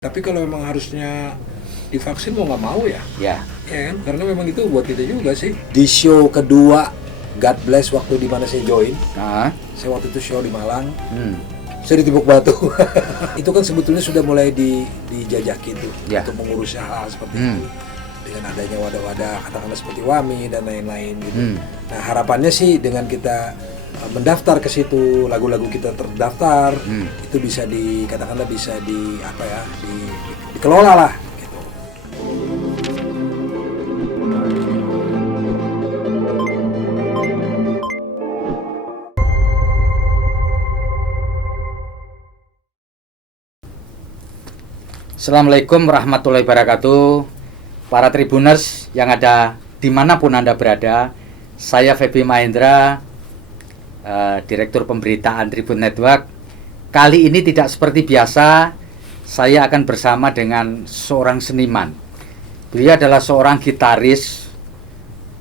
Tapi kalau memang harusnya divaksin mau nggak mau ya, Ya. ya kan? Karena memang itu buat kita juga sih. Di show kedua God Bless waktu di mana saya join, saya waktu itu show di Malang, saya ditipuk batu. Itu kan sebetulnya sudah mulai dijajaki tuh Ya. untuk mengurus hal seperti itu. Dengan adanya wadah-wadah katakanlah seperti WAMI dan lain-lain gitu. Nah harapannya sih dengan kita mendaftar ke situ, lagu-lagu kita terdaftar, itu bisa dikatakanlah bisa dikelola lah gitu. Assalamualaikum warahmatullahi wabarakatuh. Para Tribuners yang ada dimanapun Anda berada, saya Feby Mahendra, Direktur Pemberitaan Tribun Network. Kali ini tidak seperti biasa, saya akan bersama dengan seorang seniman. Beliau adalah seorang gitaris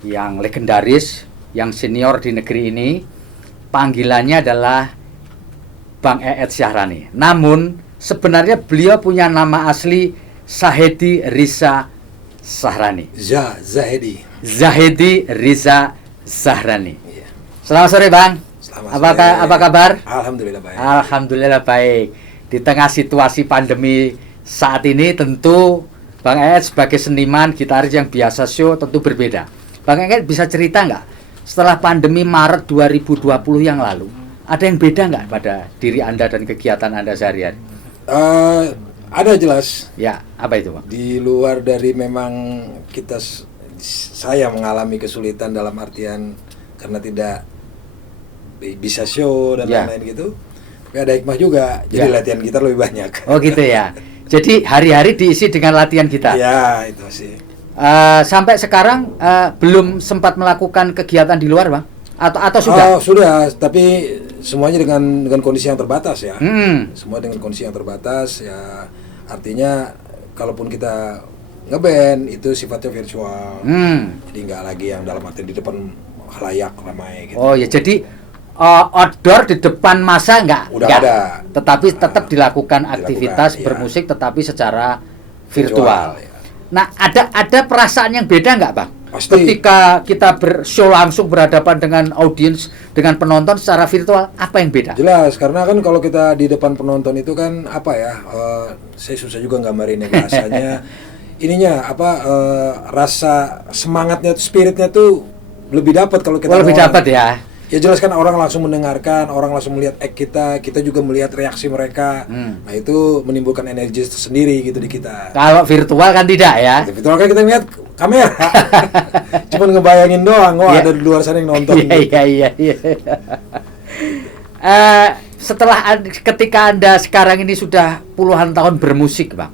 yang legendaris, yang senior di negeri ini. Panggilannya adalah Bang Eet Syahrani. Namun sebenarnya beliau punya nama asli Zahedi Riza Zahrani. Zahedi Riza Zahrani. Iya. Selamat sore Bang. Selamat sore. Apa kabar? Alhamdulillah baik. Alhamdulillah baik. Di tengah situasi pandemi saat ini tentu Bang Eet sebagai seniman gitaris yang biasa show tentu berbeda. Bang Eet bisa cerita nggak setelah pandemi Maret 2020 yang lalu, ada yang beda nggak pada diri Anda dan kegiatan Anda sehari-hari? Ada jelas. Ya, apa itu Bang? Di luar dari memang saya mengalami kesulitan dalam artian karena tidak bisa show dan Ya. lain-lain gitu. Tapi ada hikmah juga. Jadi Ya. latihan gitar lebih banyak. Oh gitu ya. Jadi hari-hari diisi dengan latihan gitar. Ya, itu sih. Sampai sekarang belum sempat melakukan kegiatan di luar Bang? Atau sudah? Oh, sudah, tapi semuanya dengan kondisi yang terbatas ya. Semua dengan kondisi yang terbatas ya. Artinya kalaupun kita ngeband itu sifatnya virtual. Jadi nggak lagi yang dalam arti di depan khalayak ramai gitu. Oh ya, jadi outdoor di depan masa nggak ada. Tetapi tetap dilakukan aktivitas iya. bermusik tetapi secara virtual. Ya. Nah, ada perasaan yang beda nggak Bang? Pasti. Ketika kita bershow langsung berhadapan dengan audiens, dengan penonton secara virtual, apa yang beda? Jelas, karena kan kalau kita di depan penonton itu kan apa ya? Saya susah juga nggambarinnya bahasanya. Ininya apa? Rasa semangatnya, spiritnya tuh lebih dapat kalau kita. Lebih dapat ya. Ya jelas kan orang langsung mendengarkan, orang langsung melihat act kita juga melihat reaksi mereka. Nah itu menimbulkan energi tersendiri gitu di kita. Kalau virtual kan tidak ya. Virtual kan kita lihat kamera, cuman ngebayangin doang, Iya. ada di luar sana yang nonton. Iya. Ketika Anda sekarang ini sudah puluhan tahun bermusik, Bang,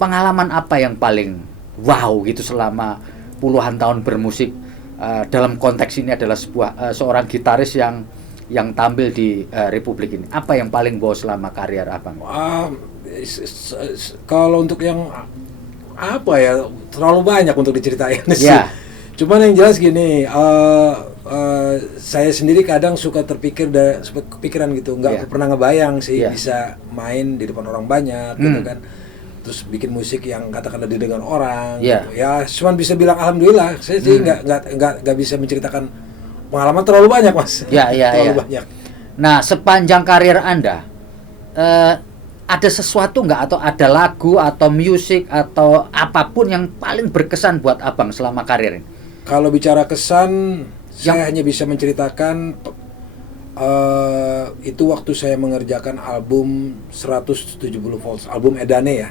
pengalaman apa yang paling wow gitu selama puluhan tahun bermusik? Dalam konteks ini adalah seorang gitaris yang tampil di Republik ini. Apa yang paling wow selama karier Abang? Kalau untuk yang apa ya terlalu banyak untuk diceritain sih. Ya. Cuman yang jelas gini, saya sendiri kadang suka kepikiran gitu, nggak Ya. pernah ngebayang sih Ya. bisa main di depan orang banyak gitu kan. Terus bikin musik yang katakanlah didengar orang, Ya. gitu. Ya cuman bisa bilang alhamdulillah. Saya sih nggak bisa menceritakan pengalaman terlalu banyak mas. Terlalu banyak. Nah, sepanjang karir Anda, ada sesuatu nggak atau ada lagu atau musik atau apapun yang paling berkesan buat Abang selama karir ini? Kalau bicara kesan, saya hanya bisa menceritakan itu waktu saya mengerjakan album 170 volts, album Edane ya.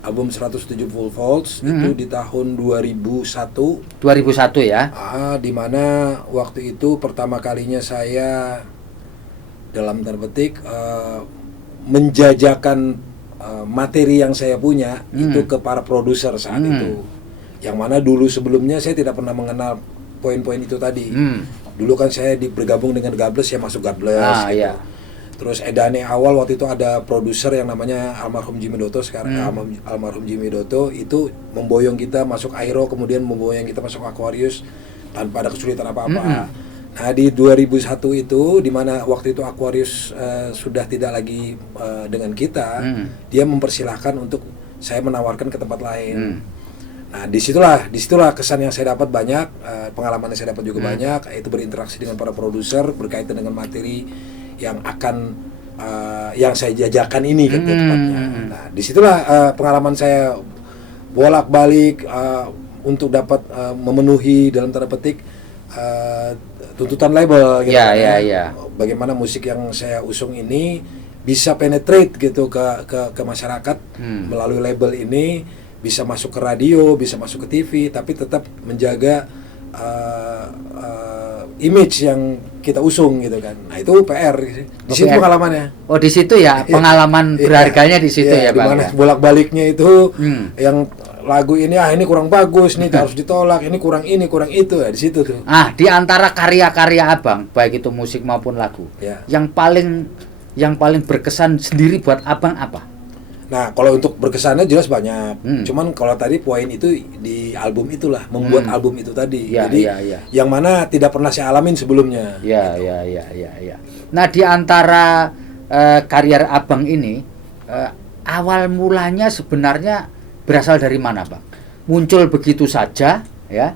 Album 170 volts itu di tahun 2001. 2001 ya. Di mana waktu itu pertama kalinya saya dalam tanda petik menjajakan materi yang saya punya itu ke para produser saat itu. Yang mana dulu sebelumnya saya tidak pernah mengenal poin-poin itu tadi. Dulu kan saya bergabung dengan God Bless, saya masuk God Bless gitu. Iya. Terus Edane awal waktu itu ada produser yang namanya almarhum Jimmy Doto, sekarang almarhum Jimmy Doto itu memboyong kita masuk Aero, kemudian memboyong kita masuk Aquarius tanpa ada kesulitan apa-apa. Nah di 2001 itu, di mana waktu itu Aquarius sudah tidak lagi dengan kita, dia mempersilahkan untuk saya menawarkan ke tempat lain. Nah disitulah kesan yang saya dapat banyak, pengalaman yang saya dapat juga banyak, yaitu berinteraksi dengan para produser berkaitan dengan materi yang akan yang saya jajakan ini kan tepatnya. Nah disitulah pengalaman saya bolak-balik untuk dapat memenuhi dalam tanda petik tuntutan label gitu. Bagaimana musik yang saya usung ini bisa penetrate gitu ke masyarakat melalui label ini, bisa masuk ke radio, bisa masuk ke TV, tapi tetap menjaga image yang kita usung gitu kan. Nah itu PR di situ pengalamannya. Oh di situ ya pengalaman berharganya di situ ya Bang. Dimana bolak-baliknya itu yang lagu ini kurang bagus nih, harus ditolak, ini kurang itu ya di situ tuh. Di antara karya-karya Abang, baik itu musik maupun lagu, yang paling berkesan sendiri buat Abang apa? Nah, kalau untuk berkesannya jelas banyak. Cuman kalau tadi poin itu di album itulah, membuat album itu tadi. Jadi yang mana tidak pernah saya alamin sebelumnya. Nah, di antara karya Abang ini, awal mulanya sebenarnya berasal dari mana, Bang? Muncul begitu saja, ya?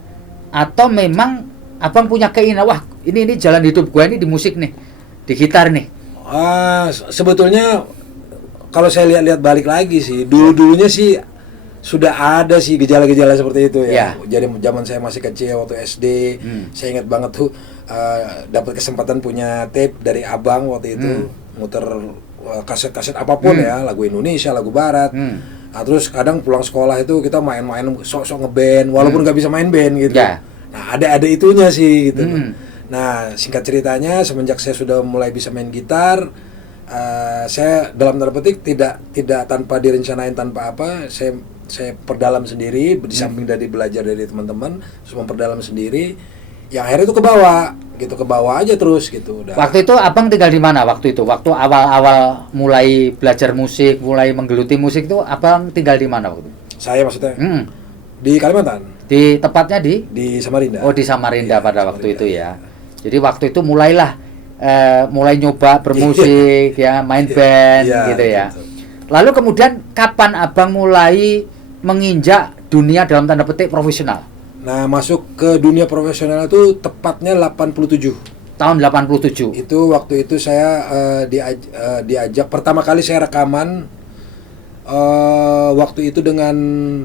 Atau memang Abang punya keinginan, wah ini jalan hidup gue ini di musik nih, di gitar nih? Sebetulnya kalau saya lihat balik lagi sih, dulunya sih sudah ada sih gejala-gejala seperti itu ya. Jadi zaman saya masih kecil waktu SD, saya ingat banget tuh dapat kesempatan punya tape dari abang waktu itu, muter kaset-kaset apapun ya, lagu Indonesia, lagu Barat. Nah, terus kadang pulang sekolah itu kita main-main sok-sok ngeband, walaupun nggak bisa main band gitu. Nah ada itunya sih gitu. Nah singkat ceritanya semenjak saya sudah mulai bisa main gitar, saya dalam tanda petik tidak tanpa direncanain, tanpa apa, saya perdalam sendiri, di samping dari belajar dari teman-teman, terus memperdalam sendiri, yang akhirnya itu ke bawah aja terus gitu. Waktu itu Abang tinggal di mana waktu itu? Waktu awal-awal mulai belajar musik, mulai menggeluti musik itu Abang tinggal di mana waktu itu? Saya maksudnya di Kalimantan. Di tepatnya di Samarinda. Oh di Samarinda pada waktu itu ya. Jadi waktu itu mulai nyoba bermusik ya, main band gitu ya. Betul. Lalu kemudian kapan Abang mulai menginjak dunia dalam tanda petik profesional? Nah, masuk ke dunia profesional itu tepatnya 87. Tahun 87. Itu waktu itu saya diajak pertama kali saya rekaman waktu itu dengan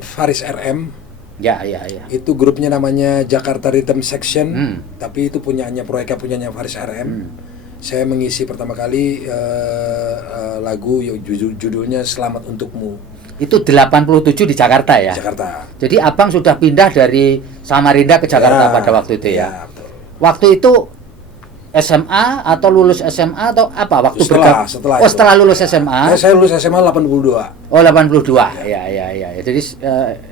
Faris RM. Ya. Itu grupnya namanya Jakarta Rhythm Section, tapi itu proyeknya punyanya Faris RM. Saya mengisi pertama kali lagu judulnya Selamat Untukmu. Itu 87 di Jakarta ya? Jakarta. Jadi Abang sudah pindah dari Samarinda ke Jakarta pada waktu itu ya? Betul. Waktu itu SMA atau lulus SMA atau apa? Waktu setelah lulus SMA? Saya lulus SMA 82. Oh 82, ya. Jadi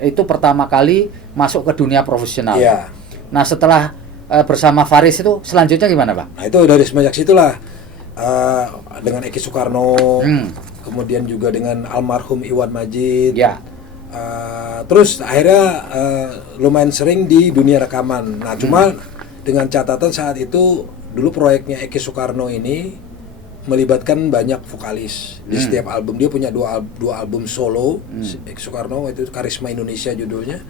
itu pertama kali masuk ke dunia profesional. Ya. Nah setelah bersama Faris itu selanjutnya gimana Bang? Nah itu dari semenjak situlah dengan Eki Soekarno, kemudian juga dengan almarhum Iwan Majid. Terus akhirnya lumayan sering di dunia rekaman. Nah cuma dengan catatan saat itu dulu proyeknya Eki Soekarno ini melibatkan banyak vokalis di setiap album. Dia punya dua album solo. Eki Soekarno itu Karisma Indonesia judulnya.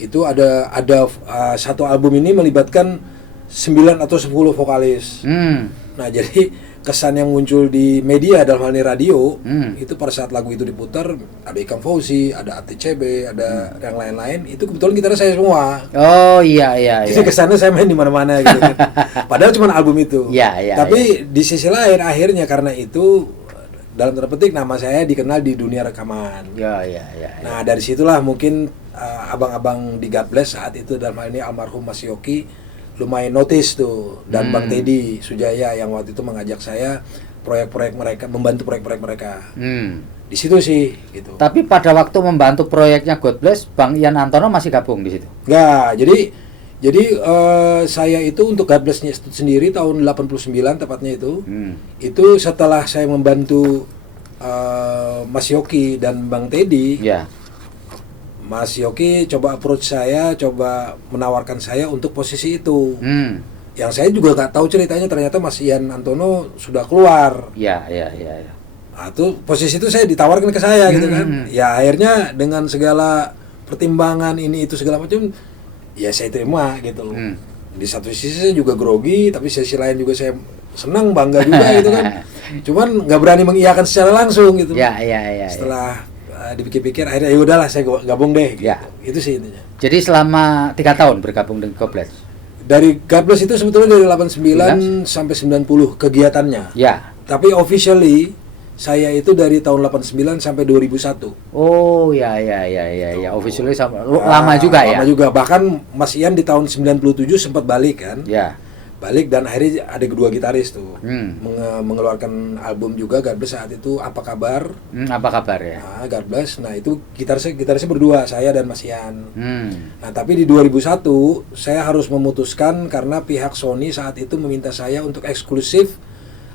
Itu ada satu album ini melibatkan 9 atau 10 vokalis. Nah jadi kesan yang muncul di media dalam hal ini radio, itu pada saat lagu itu diputar ada Ikang Fauzi, ada ATCB, ada yang lain-lain, itu kebetulan gitarnya saya semua. Oh iya. Jadi kesannya saya main di mana-mana gitu. Padahal cuma album itu. Tapi di sisi lain akhirnya karena itu dalam tanda petik nama saya dikenal di dunia rekaman. Nah dari situlah mungkin abang-abang di God Bless saat itu dalam hal ini almarhum Mas Yoki lumayan notice tuh, dan Bang Teddy Sujaya yang waktu itu mengajak saya proyek-proyek mereka, membantu proyek-proyek mereka. Di situ sih gitu. Tapi pada waktu membantu proyeknya God Bless, Bang Ian Antono masih gabung di situ? Enggak, jadi saya itu untuk God Bless-nya sendiri tahun 89 tepatnya itu. Itu setelah saya membantu Mas Yoki dan Bang Teddy. Mas Yoki coba approach saya, coba menawarkan saya untuk posisi itu. Yang saya juga nggak tahu ceritanya, ternyata Mas Ian Antono sudah keluar. Ya. Nah, itu posisi itu saya ditawarkan ke saya gitu kan. Ya akhirnya dengan segala pertimbangan ini itu segala macam, ya saya terima gitu loh. Di satu sisi saya juga grogi, tapi sisi lain juga saya senang, bangga juga gitu kan. Cuman nggak berani mengiyakan secara langsung gitu. Ya. Setelah dipikir-pikir akhirnya ya udahlah saya gabung deh gitu. Ya. Itu sih intinya. Jadi selama 3 tahun bergabung dengan God Bless. Dari God Bless itu sebetulnya dari 89 sampai 90 kegiatannya. Ya. Tapi officially saya itu dari tahun 89 sampai 2001. Oh ya. Officially lama juga ya. Lama juga. Bahkan Mas Ian di tahun 97 sempat balik kan. Ya. Balik dan akhirnya ada kedua gitaris tuh. Mengeluarkan album juga God Bless saat itu, Apa Kabar. Apa kabar ya? Nah, God Bless. Nah, itu gitarisnya berdua, saya dan Mas Ian. Nah, tapi di 2001 saya harus memutuskan karena pihak Sony saat itu meminta saya untuk eksklusif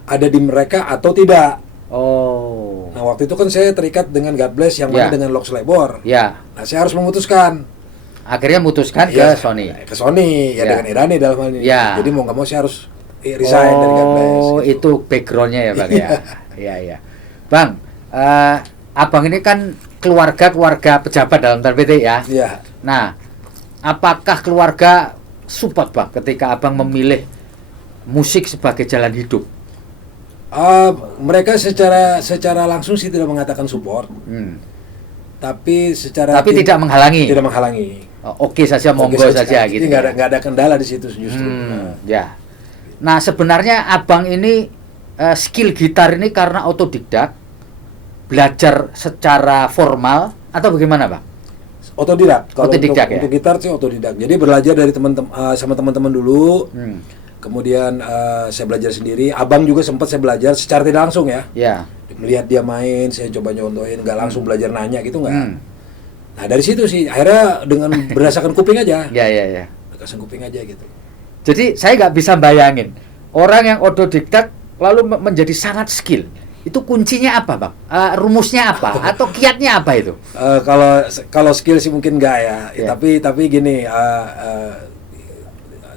ada di mereka atau tidak. Oh. Nah, waktu itu kan saya terikat dengan God Bless yang mana dengan Lox Labor. Ya. Nah, saya harus memutuskan. Akhirnya memutuskan ke Sony. Ke Sony ya, dengan Edane dalam hal ini. Ya. Jadi mau nggak mau saya harus resign dari God Bless. Oh, gitu. Itu backgroundnya ya Bang ya. Iya. Bang, Abang ini kan keluarga pejabat dalam tanda petik ya. Iya. Nah, apakah keluarga support Bang ketika Abang memilih musik sebagai jalan hidup? Mereka secara langsung sih tidak mengatakan support. Tapi tidak menghalangi. Tidak menghalangi. Oke saja, monggo saja gitu. Nggak ada kendala di situ justru. Ya. Nah, sebenarnya Abang ini skill gitar ini karena otodidak, belajar secara formal atau bagaimana, Bang? Otodidak. Kalau otodidak, untuk gitar sih otodidak. Jadi belajar dari sama teman-teman dulu. Kemudian saya belajar sendiri. Abang juga sempat saya belajar secara tidak langsung ya. Ya. Melihat dia main, saya coba nyontohin, nggak langsung belajar nanya gitu nggak. Nah dari situ sih akhirnya dengan berdasarkan kuping aja. Ya. Berdasarkan kuping aja gitu. Jadi saya nggak bisa bayangin orang yang otodidak lalu menjadi sangat skill. Itu kuncinya apa, Bang? Rumusnya apa? Atau kiatnya apa itu? Kalau skill sih mungkin nggak ya. Yeah. Tapi gini,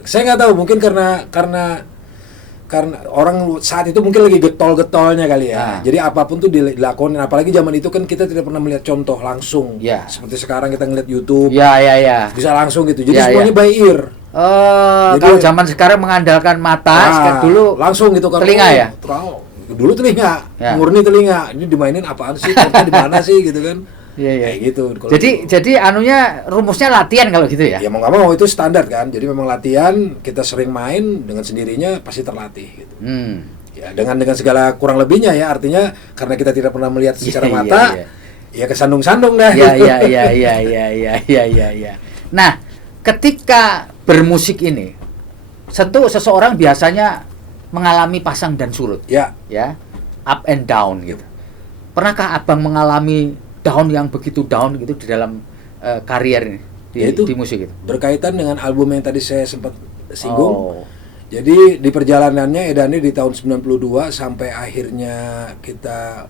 saya nggak tahu, mungkin karena orang saat itu mungkin lagi getol-getolnya kali ya. Jadi apapun tuh dilakonin, apalagi zaman itu kan kita tidak pernah melihat contoh langsung. Seperti sekarang kita ngeliat YouTube. Bisa langsung gitu. Jadi semuanya by ear. Jadi, kalau zaman sekarang mengandalkan mata, dulu langsung gitu kan. Telinga ya? Dulu telinga, murni telinga. Ini dimainin apaan sih? Chordnya di mana sih gitu kan? Kayak gitu. Jadi anunya rumusnya latihan kalau gitu ya? Ya mau nggak mau itu standar kan. Jadi memang latihan, kita sering main dengan sendirinya pasti terlatih gitu. Ya dengan segala kurang lebihnya ya, artinya karena kita tidak pernah melihat secara mata, ya kesandung-sandung dah. Iya. Nah, ketika bermusik ini, tentu seseorang biasanya mengalami pasang dan surut. Ya, up and down gitu. Pernahkah Abang mengalami down yang begitu down gitu di dalam karier ini di musik itu? Berkaitan dengan album yang tadi saya sempat singgung. Jadi di perjalanannya Edane di tahun 92 sampai akhirnya kita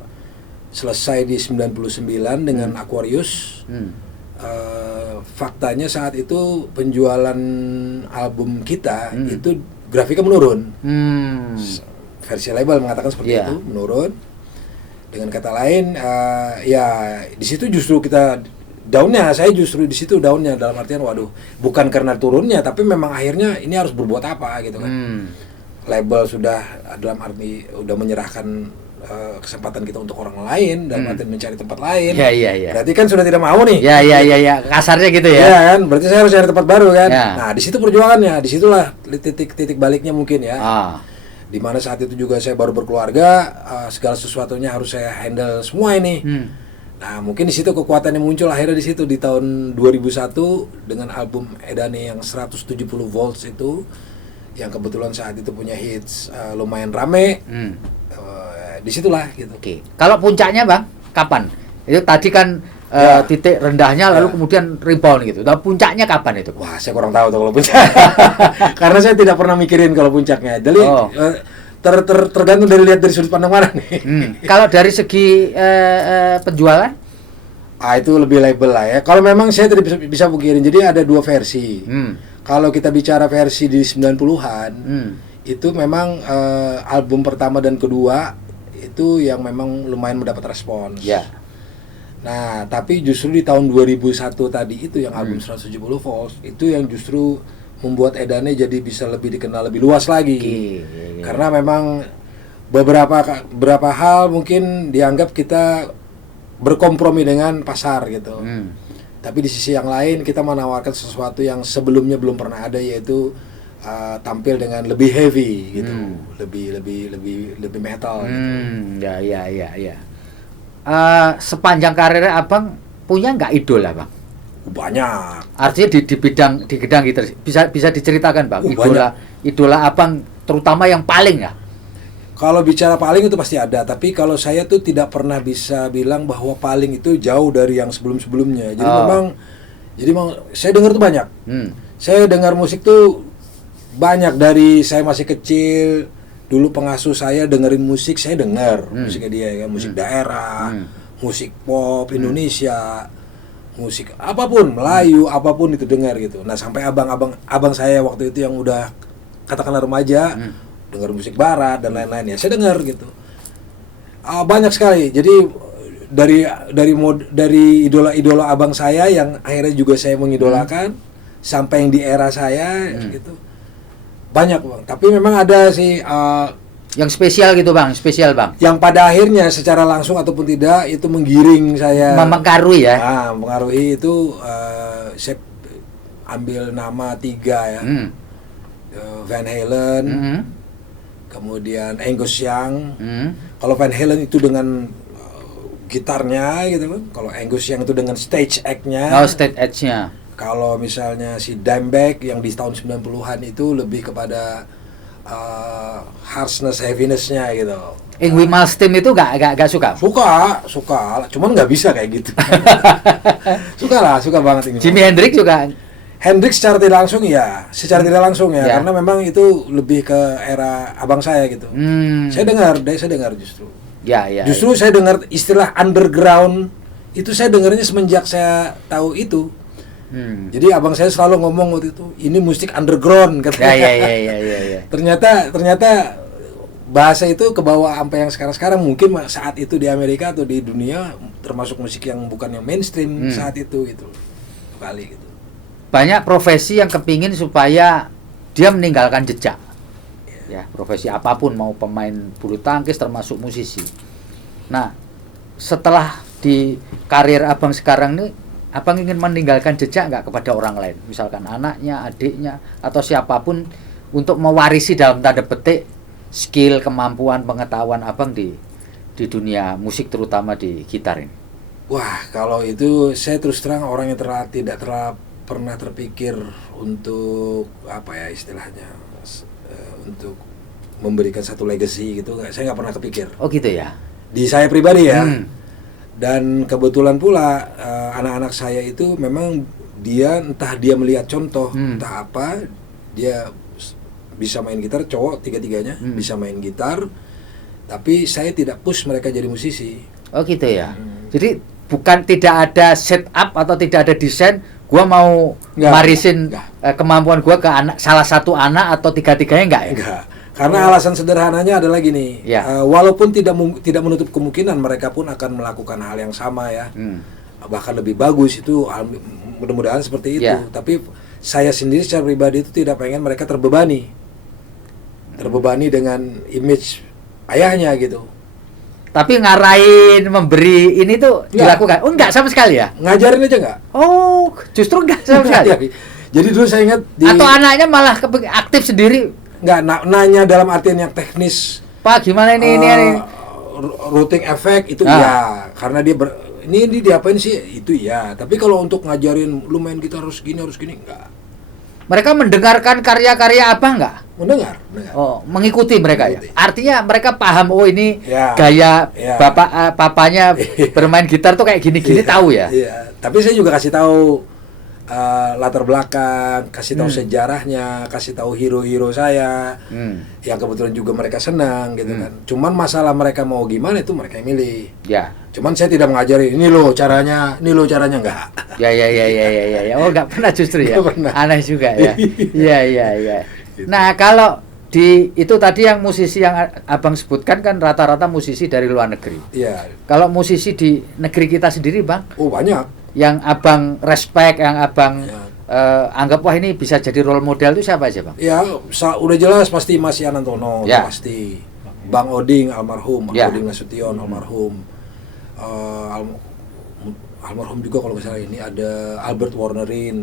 selesai di 99 dengan Aquarius. Faktanya saat itu penjualan album kita itu grafiknya menurun. Versi label mengatakan seperti itu, menurun. Dengan kata lain, ya di situ justru kita downnya, saya justru di situ downnya dalam artian waduh, bukan karena turunnya, tapi memang akhirnya ini harus berbuat apa gitu kan. Label sudah dalam arti udah menyerahkan kesempatan kita untuk orang lain dalam arti mencari tempat lain. Berarti kan sudah tidak mau nih. Kasarnya gitu ya. Iya kan, berarti saya harus cari tempat baru kan. Nah di situ perjuangannya, disitulah titik baliknya mungkin ya. Di mana saat itu juga saya baru berkeluarga, segala sesuatunya harus saya handle semua ini. Nah mungkin di situ kekuatannya muncul akhirnya di situ di tahun 2001 dengan album Edane yang 170 volts itu, yang kebetulan saat itu punya hits lumayan rame. Disitulah gitu. Oke. Kalau puncaknya Bang, kapan? Itu tadi kan titik rendahnya lalu kemudian rebound gitu. Nah, puncaknya kapan itu? Wah, saya kurang tahu tuh kalau puncak. Karena saya tidak pernah mikirin kalau puncaknya. Jadi tergantung dari lihat dari sudut pandang mana nih. Kalau dari segi penjualan? Itu lebih label lah ya. Kalau memang saya tidak bisa pungkirin, jadi ada dua versi. Kalau kita bicara versi di 90-an, itu memang album pertama dan kedua itu yang memang lumayan mendapat respons. Ya. Nah, tapi justru di tahun 2001 tadi itu yang album 170 volts itu yang justru membuat edannya jadi bisa lebih dikenal lebih luas lagi. Karena memang beberapa hal mungkin dianggap kita berkompromi dengan pasar gitu. Tapi di sisi yang lain kita menawarkan sesuatu yang sebelumnya belum pernah ada, yaitu tampil dengan lebih heavy gitu, lebih metal. Gitu. Ya. Sepanjang karirnya Abang punya nggak idola, Bang? Banyak. Artinya di bidang gitar bisa diceritakan, Bang? Idola Abang terutama yang paling ya? Kalau bicara paling itu pasti ada, tapi kalau saya tuh tidak pernah bisa bilang bahwa paling itu jauh dari yang sebelum-sebelumnya. Jadi memang saya dengar tuh banyak. Saya dengar musik tuh banyak dari saya masih kecil. Dulu pengasuh saya dengerin musik, saya dengar musiknya dia ya, musik daerah, musik pop Indonesia, musik apapun, Melayu, apapun itu dengar gitu. Nah, sampai abang saya waktu itu yang udah katakanlah remaja, dengar musik barat dan lain-lain ya, saya dengar gitu. Banyak sekali. Jadi dari idola abang saya yang akhirnya juga saya mengidolakan sampai yang di era saya gitu. Banyak, Bang. Tapi memang ada sih yang spesial gitu, Bang, Bang. Yang pada akhirnya secara langsung ataupun tidak itu menggiring saya. Mempengaruhi ya. Mempengaruhi itu saya ambil nama 3 ya. Van Halen. Kemudian Angus Young. Kalau Van Halen itu dengan gitarnya gitu kan. Kalau Angus Young itu dengan stage act-nya. Stage act-nya. Kalau misalnya si Dimebag yang di tahun 90-an itu lebih kepada harshness, heaviness-nya gitu. Yngwie Malmsteen itu gak suka? Suka, cuman nggak bisa kayak gitu. Suka banget ini. Jimi Hendrix juga? Hendrix secara tidak langsung ya, karena memang itu lebih ke era abang saya gitu. Saya dengar justru. Justru saya dengar istilah underground itu saya dengarnya semenjak saya tahu itu. Jadi abang saya selalu ngomong waktu itu, ini musik underground katanya. Ya. Ternyata bahasa itu kebawa sampai yang sekarang mungkin saat itu di Amerika atau di dunia termasuk musik yang bukan yang mainstream saat itu gitu. Kali gitu. Banyak profesi yang kepingin supaya dia meninggalkan jejak. Ya, profesi apapun, mau pemain bulu tangkis termasuk musisi. Nah, setelah di karir Abang sekarang nih, Abang ingin meninggalkan jejak nggak kepada orang lain, misalkan anaknya, adiknya, atau siapapun untuk mewarisi dalam tanda petik skill, kemampuan, pengetahuan Abang di dunia musik terutama di gitar ini? Wah, kalau itu saya terus terang orang yang tidak pernah terpikir untuk apa ya istilahnya, untuk memberikan satu legacy gitu, saya nggak pernah kepikir. Oh gitu ya? Di saya pribadi ya. Dan kebetulan pula anak-anak saya itu memang entah dia melihat contoh, entah apa, dia bisa main gitar, cowok tiga-tiganya bisa main gitar, tapi saya tidak push mereka jadi musisi. Oh gitu ya. Jadi bukan tidak ada setup atau tidak ada desain, gua mau marisin kemampuan gua ke salah satu anak atau tiga-tiganya enggak ya? Enggak. Karena alasan sederhananya adalah gini, walaupun tidak menutup kemungkinan mereka pun akan melakukan hal yang sama ya, bahkan lebih bagus itu, mudah-mudahan seperti itu. Tapi saya sendiri secara pribadi itu tidak pengen mereka terbebani dengan image ayahnya gitu. Tapi ngarahin, memberi ini tuh dilakukan? Oh enggak sama sekali ya? Ngajarin aja enggak? Oh justru enggak sama sekali? Jadi dulu saya ingat atau anaknya malah aktif sendiri? Nggak nanya dalam artian yang teknis. Pak gimana ini routing efek itu ya, karena dia ini diapain sih itu ya. Tapi kalau untuk ngajarin lu main gitar harus gini enggak. Mereka mendengarkan karya-karya Abang enggak? Mendengar. Oh, mengikuti mereka ya. Artinya mereka paham ini gaya papanya bermain gitar tuh kayak gini-gini tahu ya. Iya. Tapi saya juga kasih tahu latar belakang, kasih tahu sejarahnya, kasih tahu hero-hero saya, yang kebetulan juga mereka senang gitu kan. Cuman masalah mereka mau gimana itu mereka yang milih. Ya. Cuman saya tidak mengajari ini loh caranya enggak. Ya. Oh, nggak pernah justru ya. Nggak pernah. Aneh juga ya. Iya. Nah, kalau di itu tadi yang musisi yang Abang sebutkan kan rata-rata musisi dari luar negeri. Iya. Kalau musisi di negeri kita sendiri, Bang? Oh, banyak. Yang Abang respect, yang Abang Ya. anggap wah ini bisa jadi role model itu siapa aja, Bang? Ya, udah jelas pasti Mas Ian Antono, Ya. pasti. Bang Oding almarhum, Ya. Oding Nasution almarhum. Almarhum juga kalau nggak salah ini ada Albert Warnerin,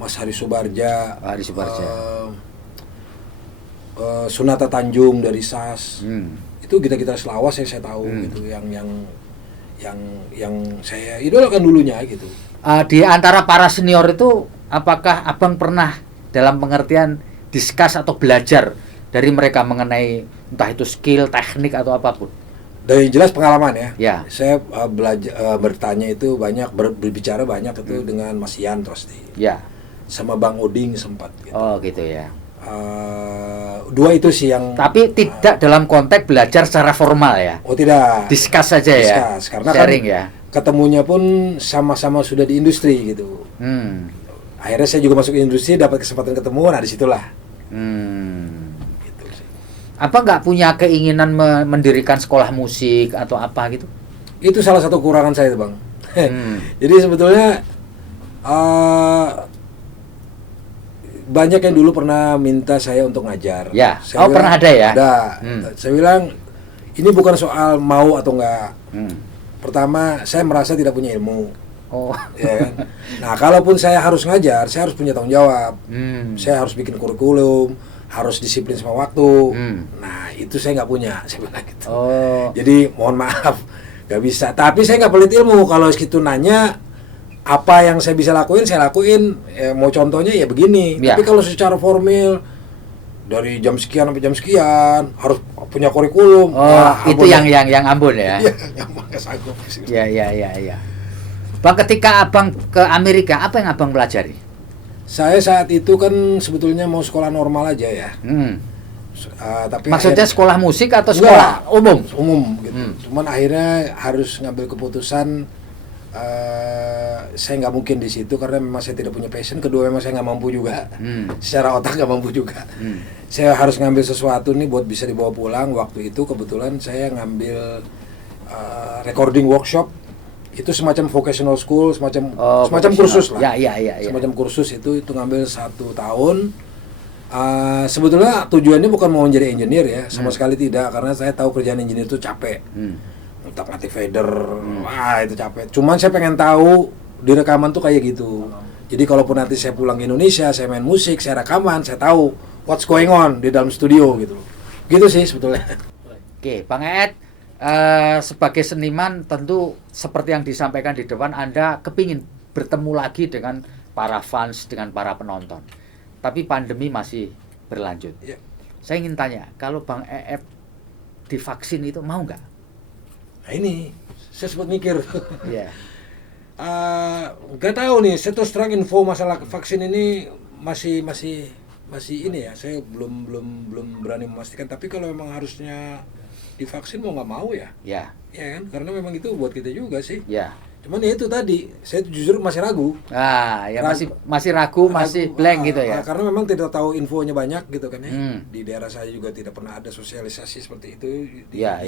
Mas Hari Subarja, Sunata Tanjung dari SAS. Itu kita selawas yang saya tahu gitu, yang saya idolakan dulunya gitu. Di antara para senior itu, apakah Abang pernah dalam pengertian discuss atau belajar dari mereka mengenai entah itu skill, teknik atau apapun? Dari jelas pengalaman ya. Ya. Saya belajar bertanya itu banyak, berbicara banyak itu dengan Mas Ian pasti. Ya. Sama Bang Oding sempat. Gitu. Oh gitu ya. Dua itu sih yang. Tapi tidak dalam konteks belajar secara formal ya. Oh tidak. Discuss saja ya. Discuss, karena sharing kan ya. Ketemunya pun sama-sama sudah di industri gitu. Akhirnya saya juga masuk ke industri, dapat kesempatan ketemu, nah disitulah. Gitu sih. Apa nggak punya keinginan mendirikan sekolah musik atau apa gitu? Itu salah satu kekurangan saya, Bang. Jadi sebetulnya banyak yang dulu pernah minta saya untuk ngajar. Ya. Saya bilang, pernah ada ya? Ada. Saya bilang ini bukan soal mau atau enggak. Pertama, saya merasa tidak punya ilmu. Oh. Ya kan? Nah, kalaupun saya harus ngajar, saya harus punya tanggung jawab. Saya harus bikin kurikulum, harus disiplin sama waktu. Nah, itu saya nggak punya, saya bilang gitu. Oh. Jadi mohon maaf, nggak bisa. Tapi saya nggak pelit ilmu. Kalau segitu nanya apa yang saya bisa lakuin, saya lakuin. Mau contohnya ya begini. Ya. Tapi kalau secara formal dari jam sekian sampai jam sekian harus punya kurikulum. Oh, itu yang Ambon ya? Iya, nggak sanggup. Iya. Bang, ketika Abang ke Amerika, apa yang Abang pelajari? Saya saat itu kan sebetulnya mau sekolah normal aja ya. Tapi maksudnya sekolah musik atau sekolah umum? Umum gitu. Cuman akhirnya harus ngambil keputusan. Saya nggak mungkin di situ karena memang saya tidak punya passion. Kedua memang saya nggak mampu juga. Secara otak nggak mampu juga. Saya harus ngambil sesuatu nih buat bisa dibawa pulang. Waktu itu kebetulan saya ngambil recording workshop. Itu semacam vocational school, semacam kursus lah. Ya. Semacam kursus itu ngambil 1 tahun. Sebetulnya tujuannya bukan mau menjadi engineer ya, sama sekali tidak, karena saya tahu kerjaan engineer itu capek. Ngutak-ngatik fader, wah itu capek. Cuman saya pengen tahu di rekaman tuh kayak gitu. Jadi kalaupun nanti saya pulang ke Indonesia, saya main musik, saya rekaman, saya tahu what's going on di dalam studio gitu. Gitu sih sebetulnya. Oke, Bang Ed, sebagai seniman tentu seperti yang disampaikan di depan, Anda kepingin bertemu lagi dengan para fans, dengan para penonton. Tapi pandemi masih berlanjut. Ya. Saya ingin tanya, kalau Bang Ed divaksin itu mau nggak? Nah ini, saya sempat mikir. Iya. Nggak tahu nih, saya terus terang info masalah vaksin ini masih ini ya, saya belum berani memastikan. Tapi kalau memang harusnya divaksin mau nggak mau ya. Ya kan, karena memang itu buat kita juga sih. Ya. Cuman ya itu tadi, saya jujur masih ragu. Ya masih ragu, masih blank gitu ya. Karena memang tidak tahu infonya banyak gitu kan ya. Di daerah saya juga tidak pernah ada sosialisasi seperti itu. Iya.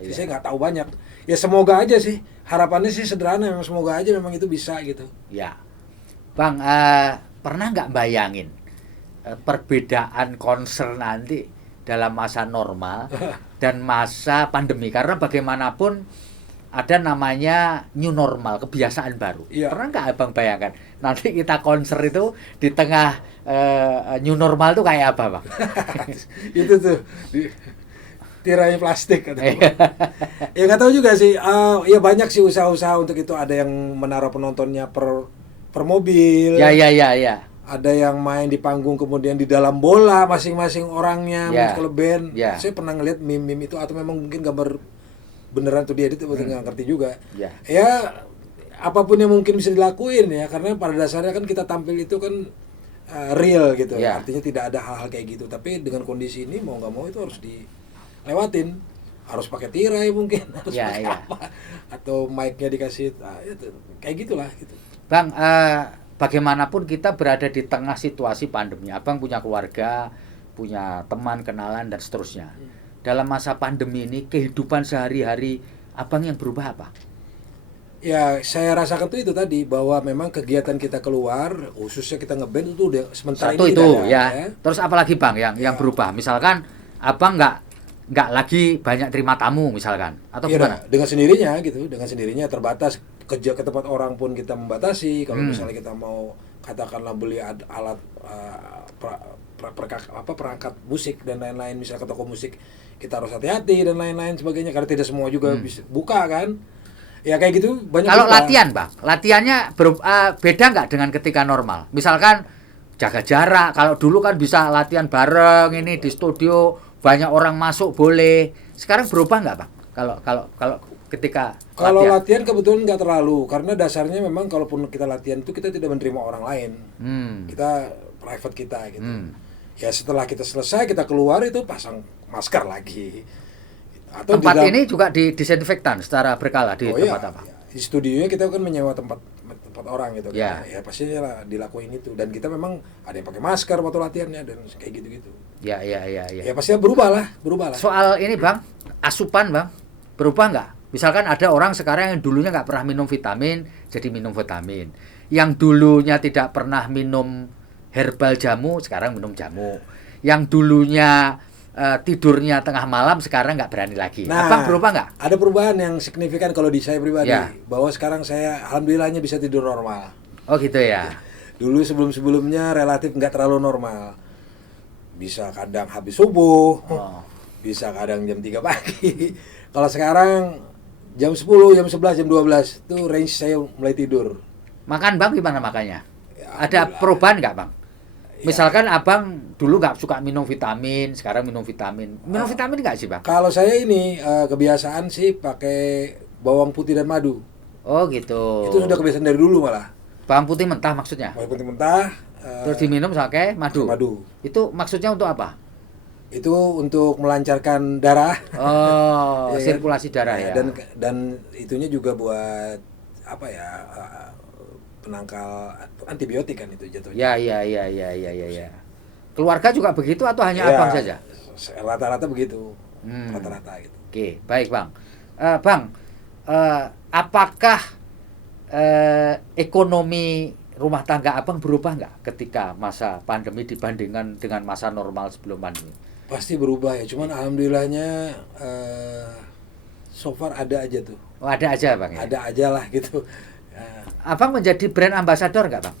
Jadi saya nggak tahu banyak. Ya semoga aja sih. Harapannya sih sederhana, memang semoga aja memang itu bisa gitu. Ya, Bang, pernah nggak bayangin perbedaan konser nanti dalam masa normal dan masa pandemi? Karena bagaimanapun ada namanya new normal, kebiasaan baru. Ya. Pernah nggak Abang bayangkan nanti kita konser itu di tengah new normal tuh kayak apa, Bang? Itu tuh tirai plastik atau ya nggak tahu juga sih. Ya banyak sih usaha-usaha untuk itu. Ada yang menaruh penontonnya per mobil. Ya. Ada yang main di panggung kemudian di dalam bola masing-masing orangnya. Kalau band, saya pernah ngeliat meme itu, atau memang mungkin gambar beneran tuh dia itu nggak ngerti juga. Ya apapun yang mungkin bisa dilakuin ya, karena pada dasarnya kan kita tampil itu kan real gitu. Ya. Artinya tidak ada hal-hal kayak gitu. Tapi dengan kondisi ini mau nggak mau itu harus dilewatin. Harus pakai tirai mungkin, harus pakai apa, atau mic-nya dikasih, itu kayak gitulah gitu. Bang, bagaimanapun kita berada di tengah situasi pandemi. Abang punya keluarga, punya teman, kenalan dan seterusnya. Dalam masa pandemi ini kehidupan sehari-hari Abang yang berubah apa? Ya, saya rasakan tuh itu tadi, bahwa memang kegiatan kita keluar, khususnya kita ngeband itu udah sementara Satu ini itu tidak ada, ya. Terus apalagi Bang yang berubah? Misalkan Abang nggak lagi banyak terima tamu misalkan, atau Iya, gimana? dengan sendirinya gitu, dengan sendirinya terbatas, kerja ke tempat orang pun kita membatasi. Kalau misalnya kita mau katakanlah beli alat perangkat musik dan lain-lain, misalnya ke toko musik kita harus hati-hati dan lain-lain sebagainya, karena tidak semua juga bisa buka kan. Ya kayak gitu banyak. Kalau berubah. latihan Bang, latihannya beda nggak dengan ketika normal? Misalkan jaga jarak, kalau dulu kan bisa latihan bareng ini di studio, banyak orang masuk boleh. Sekarang berubah nggak Bang? Kalau ketika Kalau latihan kebetulan nggak terlalu, karena dasarnya memang kalaupun kita latihan itu kita tidak menerima orang lain. Kita private kita gitu. Ya setelah kita selesai kita keluar itu pasang masker lagi. Atau tempat ini juga disinfektan secara berkala di tempat apa? Ya. Di studionya kita kan menyewa tempat orang gitu ya. kan. Ya pastinya lah dilakuin itu, dan kita memang ada yang pakai masker waktu latihannya dan kayak gitu-gitu. Ya. Ya pastinya berubah lah. Soal ini Bang, asupan Bang, berubah nggak? Misalkan ada orang sekarang yang dulunya nggak pernah minum vitamin, jadi minum vitamin. Yang dulunya tidak pernah minum herbal jamu, sekarang minum jamu. Yang dulunya tidurnya tengah malam, sekarang nggak berani lagi. Nah, Abang berubah nggak? Ada perubahan yang signifikan kalau di saya pribadi, ya. Bahwa sekarang saya alhamdulillahnya bisa tidur normal. Oh gitu ya. Dulu sebelum-sebelumnya relatif nggak terlalu normal. Bisa kadang habis subuh, bisa kadang jam 3 pagi. Kalau sekarang jam 10, jam 11, jam 12 itu range saya mulai tidur. Makan Bang gimana makannya? Ya, ada perubahan nggak Bang? Misalkan Abang dulu nggak suka minum vitamin, sekarang minum vitamin. Minum vitamin nggak sih Bang? Kalau saya ini kebiasaan sih pakai bawang putih dan madu. Oh gitu. Itu sudah kebiasaan dari dulu malah. Bawang putih mentah maksudnya? Bawang putih mentah. Terus diminum pakai madu. Itu maksudnya untuk apa? Itu untuk melancarkan darah. Oh, sirkulasi darah ya. Dan itunya juga buat apa ya? Penangkal antibiotik kan itu jatuhnya. Ya. Keluarga juga begitu atau hanya Abang saja? Rata-rata begitu. Rata-rata gitu. Oke, baik Bang. Bang, apakah ekonomi rumah tangga Abang berubah nggak ketika masa pandemi dibandingkan dengan masa normal sebelum pandemi? Pasti berubah ya, cuman alhamdulillahnya so far ada aja tuh. Oh, ada aja Bang ya? Ada aja lah gitu. Abang menjadi brand ambassador nggak Bang?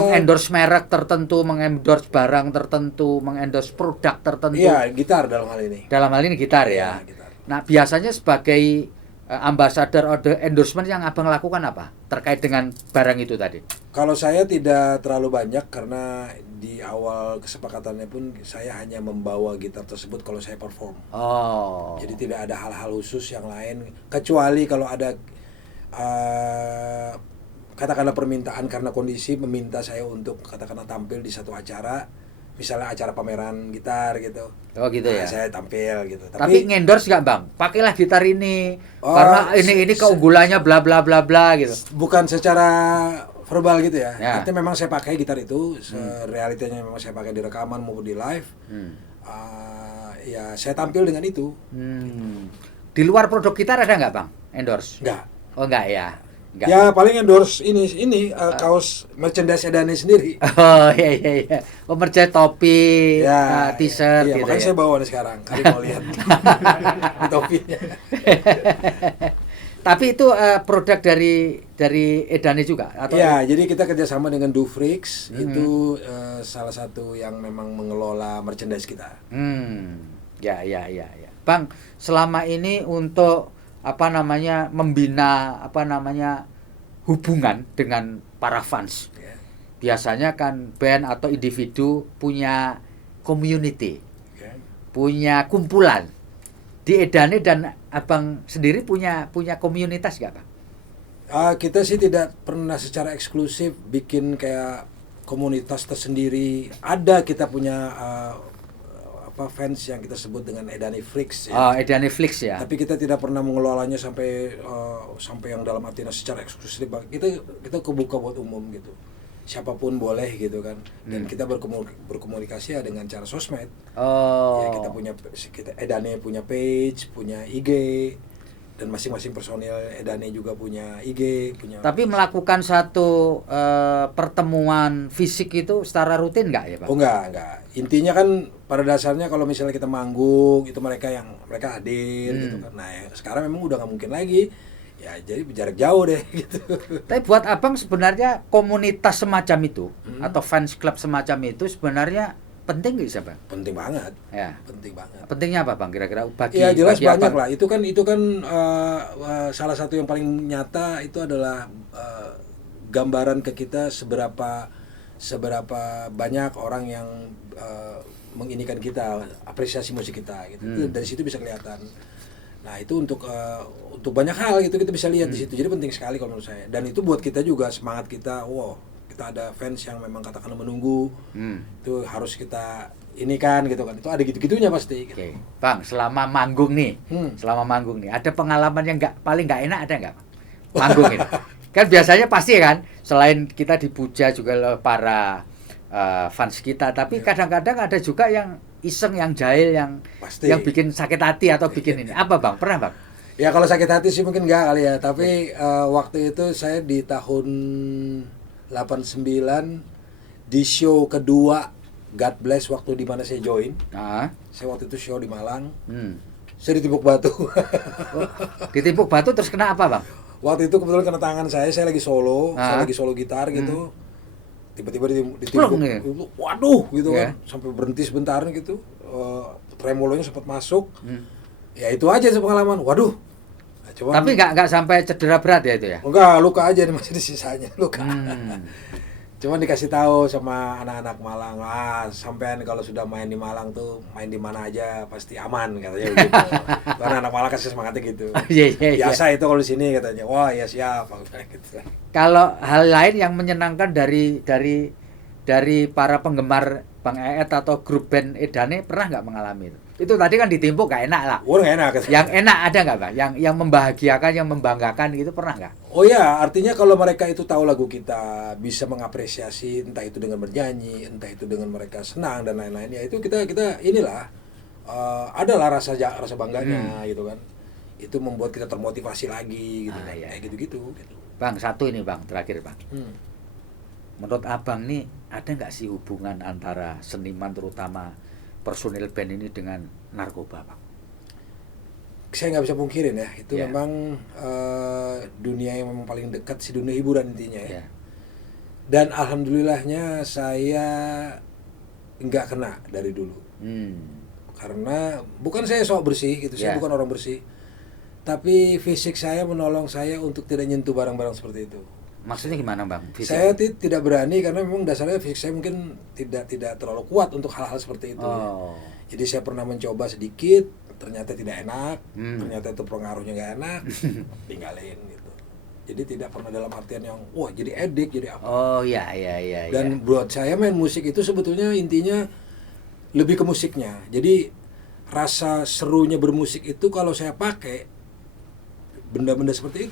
Mengendorse merek tertentu, mengendorse barang tertentu, mengendorse produk tertentu. Iya, gitar dalam hal ini. Dalam hal ini gitar ya. Gitar. Nah, biasanya sebagai ambassador atau endorsement yang Abang lakukan apa terkait dengan barang itu tadi? Kalau saya tidak terlalu banyak, karena di awal kesepakatannya pun saya hanya membawa gitar tersebut kalau saya perform. Oh. Jadi tidak ada hal-hal khusus yang lain, kecuali kalau ada katakanlah permintaan karena kondisi meminta saya untuk katakanlah tampil di satu acara, misalnya acara pameran gitar gitu. Oh gitu ya. Saya tampil gitu. Tapi ngendorse nggak Bang? Pakailah gitar ini karena ini keunggulannya bla bla bla bla gitu. Bukan secara verbal gitu ya. Ya. Artinya memang saya pakai gitar itu, realitanya memang saya pakai di rekaman maupun di live. Ya saya tampil dengan itu. Di luar produk gitar ada nggak Bang endorse? Enggak. Oh enggak ya. Enggak. Ya paling endorse ini kaos merchandise Edane sendiri. Oh iya. Oh merchandise topi, t-shirt iya, gitu makanya ya. saya bawa nih sekarang. Kali mau lihat topinya. Tapi itu produk dari Edane juga atau? Ya, jadi kita kerjasama dengan Dufrix. Itu salah satu yang memang mengelola merchandise kita. Ya. Bang, selama ini untuk membina hubungan dengan para fans. Biasanya kan band atau individu punya community, punya kumpulan di Edane dan abang sendiri punya komunitas nggak, Bang? Kita sih tidak pernah secara eksklusif bikin kayak komunitas tersendiri. Ada kita punya fans yang kita sebut dengan Edane Freaks ya. Oh, Edane Freaks ya. Tapi kita tidak pernah mengelolanya sampai yang dalam artinya secara eksklusif. Kita kebuka buat umum gitu. Siapapun boleh gitu kan. Dan kita berkomunikasi ya dengan cara sosmed. Oh. Ya kita Edane punya page, punya IG, dan masing-masing personil Edane juga punya IG, punya. Tapi melakukan satu pertemuan fisik itu secara rutin nggak ya, Pak? Oh enggak. Intinya kan pada dasarnya kalau misalnya kita manggung itu mereka hadir gitu kan. Nah sekarang memang udah nggak mungkin lagi. Ya jadi jarak jauh deh gitu. Tapi buat abang sebenarnya komunitas semacam itu atau fans club semacam itu sebenarnya penting nggak sih, Bang? Penting banget. Ya. Penting banget. Pentingnya apa, Bang? Kira-kira bagi. Ya jelas bagi banyak abang? lah. Itu kan salah satu yang paling nyata itu adalah gambaran ke kita seberapa banyak orang yang menginikan kita, apresiasi musik kita gitu. Itu dari situ bisa kelihatan. Nah, itu untuk banyak hal gitu kita bisa lihat di situ. Jadi penting sekali kalau menurut saya. Dan itu buat kita juga semangat kita. Wow, kita ada fans yang memang katakanlah menunggu. Itu harus kita ini kan gitu kan. Itu ada gitu-gitunya pasti gitu. Oke. Bang, selama manggung nih, ada pengalaman yang paling nggak enak ada nggak, Bang? Manggung ini. Kan biasanya pasti kan, selain kita dipuja juga oleh para fans kita, tapi kadang-kadang ada juga yang iseng, yang jahil, yang pasti. Yang bikin sakit hati atau bikin ini. Apa, Bang? Pernah, Bang? Ya kalau sakit hati sih mungkin enggak kali ya, tapi waktu itu saya di tahun 89 di show kedua God Bless waktu di mana saya join. Saya waktu itu show di Malang. Saya ditimpuk batu. Ditimpuk batu terus kena apa, Bang? Waktu itu kebetulan kena tangan saya lagi solo, saya lagi solo gitar gitu. Tiba-tiba ditimpuk, waduh gitu kan, sampai berhenti sebentar gitu, tremolonya sempat masuk. Ya itu aja pengalaman, waduh. Nah, tapi nggak sampai cedera berat ya itu ya? Enggak, luka aja nih, masih di sisanya luka. Cuman dikasih tahu sama anak-anak Malang, sampean kalau sudah main di Malang tuh main di mana aja pasti aman katanya gitu. Karena anak Malang kasih semangatnya gitu. Biasa itu kalau di sini katanya. Wah, ya siap gitu. Kalau hal lain yang menyenangkan dari para penggemar Bang Eet atau grup band Edane pernah nggak mengalami itu? Itu tadi kan ditimpuk nggak enak lah. Oh, nggak enak. Yang enak ada nggak, Bang? Yang membahagiakan, yang membanggakan gitu pernah nggak? Oh ya, artinya kalau mereka itu tahu lagu kita, bisa mengapresiasi, entah itu dengan bernyanyi, entah itu dengan mereka senang dan lain-lain, ya itu kita inilah adalah rasa bangganya gitu kan. Itu membuat kita termotivasi lagi gitu kan. Kayak gitu-gitu gitu. Bang, satu ini, Bang, terakhir, Bang. Menurut abang nih, ada nggak sih hubungan antara seniman terutama personil band ini dengan narkoba, Bang? Saya nggak bisa pungkirin ya, itu memang dunia yang memang paling dekat, si dunia hiburan intinya ya. Dan alhamdulillahnya saya nggak kena dari dulu. Karena bukan saya sok bersih gitu, saya bukan orang bersih. Tapi fisik saya menolong saya untuk tidak nyentuh barang-barang seperti itu. Maksudnya gimana, Bang? Fisik? Saya tidak berani karena memang dasarnya fisik saya mungkin tidak terlalu kuat untuk hal-hal seperti itu. Jadi saya pernah mencoba sedikit, ternyata tidak enak, ternyata itu pengaruhnya nggak enak, tinggalin gitu. Jadi tidak pernah dalam artian yang wah jadi edik, jadi apa. Oh iya. Dan buat saya main musik itu sebetulnya intinya lebih ke musiknya. Jadi rasa serunya bermusik itu kalau saya pakai benda-benda seperti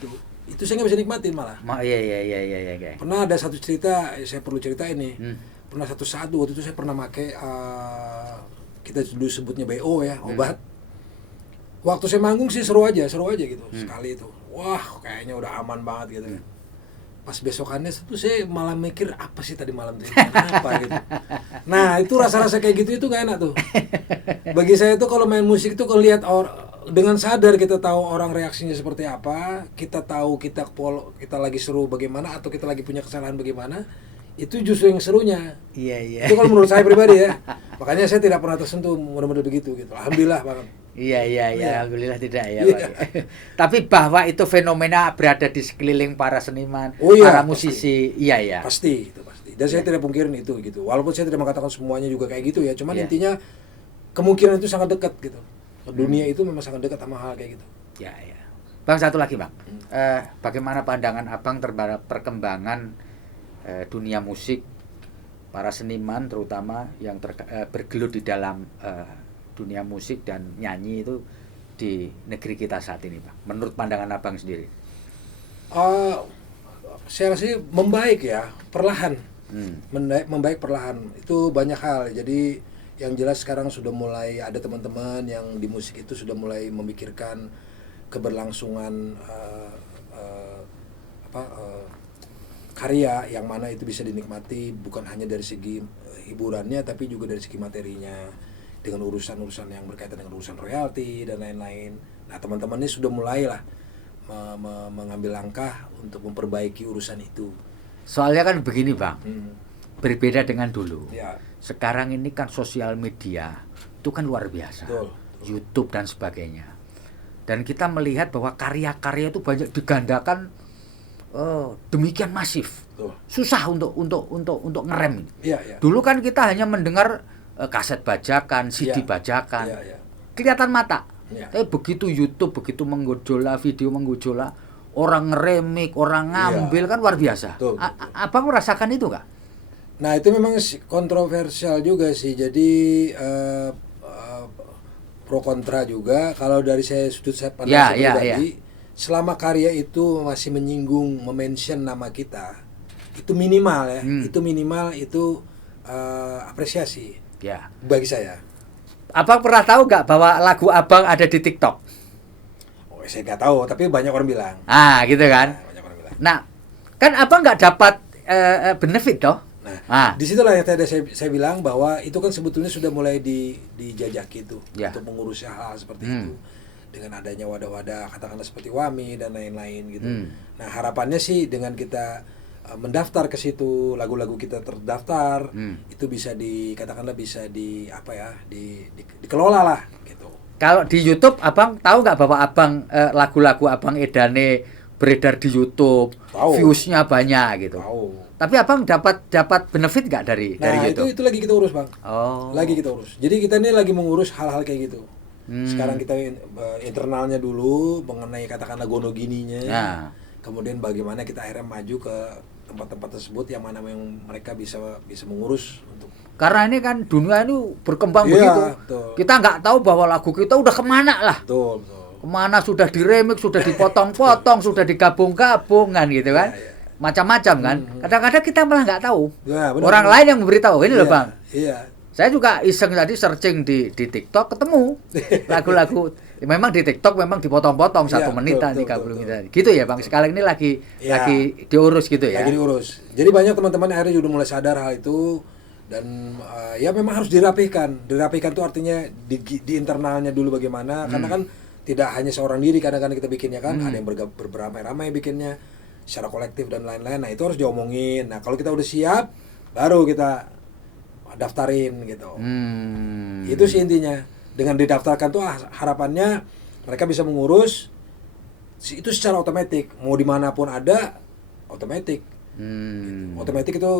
itu saya nggak bisa nikmatin malah. Iya. Pernah ada satu cerita, saya perlu cerita ini. Pernah satu saat waktu itu saya pernah pakai kita dulu sebutnya BO ya, obat. Waktu saya manggung sih seru aja gitu. Sekali itu, wah kayaknya udah aman banget gitu. Pas besokannya itu saya malah mikir apa sih tadi malam itu, kenapa gitu. Nah itu rasa-rasa kayak gitu itu gak enak tuh. Bagi saya itu kalau main musik itu kalau lihat dengan sadar kita tahu orang reaksinya seperti apa, kita tahu kita lagi seru bagaimana atau kita lagi punya kesalahan bagaimana, itu justru yang serunya. Iya. Itu kalau menurut saya pribadi ya. Makanya saya tidak pernah tersentuh mudah-mudahan begitu gitu. Alhamdulillah banget. Iya. Alhamdulillah tidak ya, Pak. Tapi bahwa itu fenomena berada di sekeliling para seniman, para musisi, iya. Pasti. Dan saya tidak pungkirin itu gitu. Walaupun saya tidak mengatakan semuanya juga kayak gitu ya, cuman intinya kemungkinan itu sangat dekat gitu. Dunia itu memang sangat dekat sama hal kayak gitu. Ya, ya. Bang, satu lagi Bang, bagaimana pandangan Abang terhadap perkembangan dunia musik, para seniman terutama yang bergelut di dalam dunia musik dan nyanyi itu di negeri kita saat ini, Bang? Menurut pandangan Abang sendiri? Saya rasa membaik ya, perlahan. Membaik perlahan. Itu banyak hal. Jadi yang jelas sekarang sudah mulai ada teman-teman yang di musik itu sudah mulai memikirkan keberlangsungan karya yang mana itu bisa dinikmati bukan hanya dari segi hiburannya tapi juga dari segi materinya, dengan urusan-urusan yang berkaitan dengan urusan royalti dan lain-lain. Nah, teman-teman ini sudah mulailah mengambil langkah untuk memperbaiki urusan itu. Soalnya kan begini Bang, berbeda dengan dulu. Ya. Sekarang ini kan sosial media itu kan luar biasa. Betul. YouTube dan sebagainya. Dan kita melihat bahwa karya-karya itu banyak digandakan demikian masif. Betul. Susah untuk ngerem. Ya, ya. Dulu kan kita hanya mendengar kaset bajakan, CD bajakan. Ya, ya. Kelihatan mata. Ya. Tapi begitu YouTube begitu menggojola, video menggojola, orang ngeremik, orang ngambil kan luar biasa. Betul, betul. Abang merasakan itu nggak? Nah, itu memang kontroversial juga sih. Jadi pro kontra juga. Kalau dari sudut saya pandang pribadi, selama karya itu masih menyinggung, memention nama kita, itu minimal ya. Itu minimal, itu apresiasi. Ya. Bagi saya. Abang pernah tahu nggak bahwa lagu Abang ada di TikTok? Oh, saya nggak tahu, tapi banyak orang bilang. Gitu kan. Nah, banyak orang bilang. Nah, kan Abang nggak dapat benefit toh? Nah, disitulah yang tadi saya bilang bahwa itu kan sebetulnya sudah mulai dijajaki itu untuk mengurus hal seperti itu dengan adanya wadah-wadah katakanlah seperti WAMI dan lain-lain gitu. Nah, harapannya sih dengan kita mendaftar ke situ, lagu-lagu kita terdaftar, itu bisa dikatakanlah bisa dikelola lah gitu. Kalau di YouTube Abang tahu nggak bahwa Abang lagu-lagu Abang Edane beredar di YouTube, views-nya banyak gitu. Tahu. Tapi Abang dapat benefit nggak dari YouTube? Nah, itu lagi kita urus, Bang. Oh. Lagi kita urus. Jadi kita ini lagi mengurus hal-hal kayak gitu. Sekarang kita internalnya dulu mengenai katakanlah gonogininya. Nah. Kemudian bagaimana kita akhirnya maju ke tempat-tempat tersebut yang mana yang mereka bisa mengurus untuk. Karena ini kan dunia ini berkembang begitu. Betul. Kita nggak tahu bahwa lagu kita udah kemana lah. Betul. Kemana sudah diremix, sudah dipotong-potong, sudah digabung-gabungan gitu kan. Macam-macam kan. Kadang-kadang kita malah nggak tahu. Ya, benar, orang lain yang memberitahu. Ini loh Bang. Iya. Saya juga iseng tadi searching di TikTok, ketemu lagu-lagu. Memang di TikTok memang dipotong-potong 1 menitan, 30 menit. Gitu ya Bang. Sekarang ini lagi diurus gitu ya. Lagi diurus. Jadi banyak teman-teman akhirnya sudah mulai sadar hal itu dan ya memang harus dirapihkan. Dirapihkan itu artinya di internalnya dulu bagaimana? Karena kan tidak hanya seorang diri kadang-kadang kita bikinnya kan, ada yang beramai-ramai bikinnya secara kolektif dan lain-lain. Nah, itu harus diomongin. Nah, kalau kita udah siap, baru kita daftarin gitu. Itu sih intinya. Dengan didaftarkan tuh harapannya mereka bisa mengurus itu secara otomatis. Mau dimanapun ada, otomatis. Otomatis itu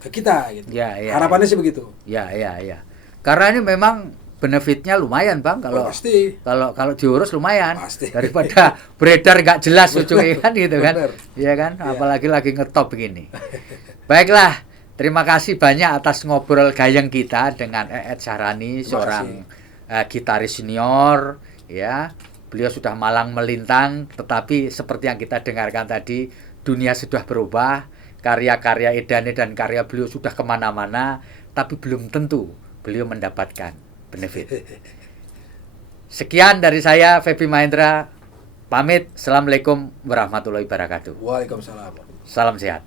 ke kita gitu. Harapannya sih begitu. Ya. Karena ini memang benefitnya lumayan Bang kalau diurus lumayan. Pasti. Daripada beredar nggak jelas ujungnya kan gitu kan. Iya kan? Apalagi lagi ngetop begini. Baiklah, terima kasih banyak atas ngobrol gayeng kita dengan Eet Syahrani, seorang gitaris senior ya. Beliau sudah malang melintang, tetapi seperti yang kita dengarkan tadi, dunia sudah berubah, karya-karya Edane dan karya beliau sudah kemana-mana, tapi belum tentu beliau mendapatkan benefit. Sekian dari saya, Feby Mahendra, pamit. Assalamualaikum warahmatullahi wabarakatuh. Waalaikumsalam. Salam sehat.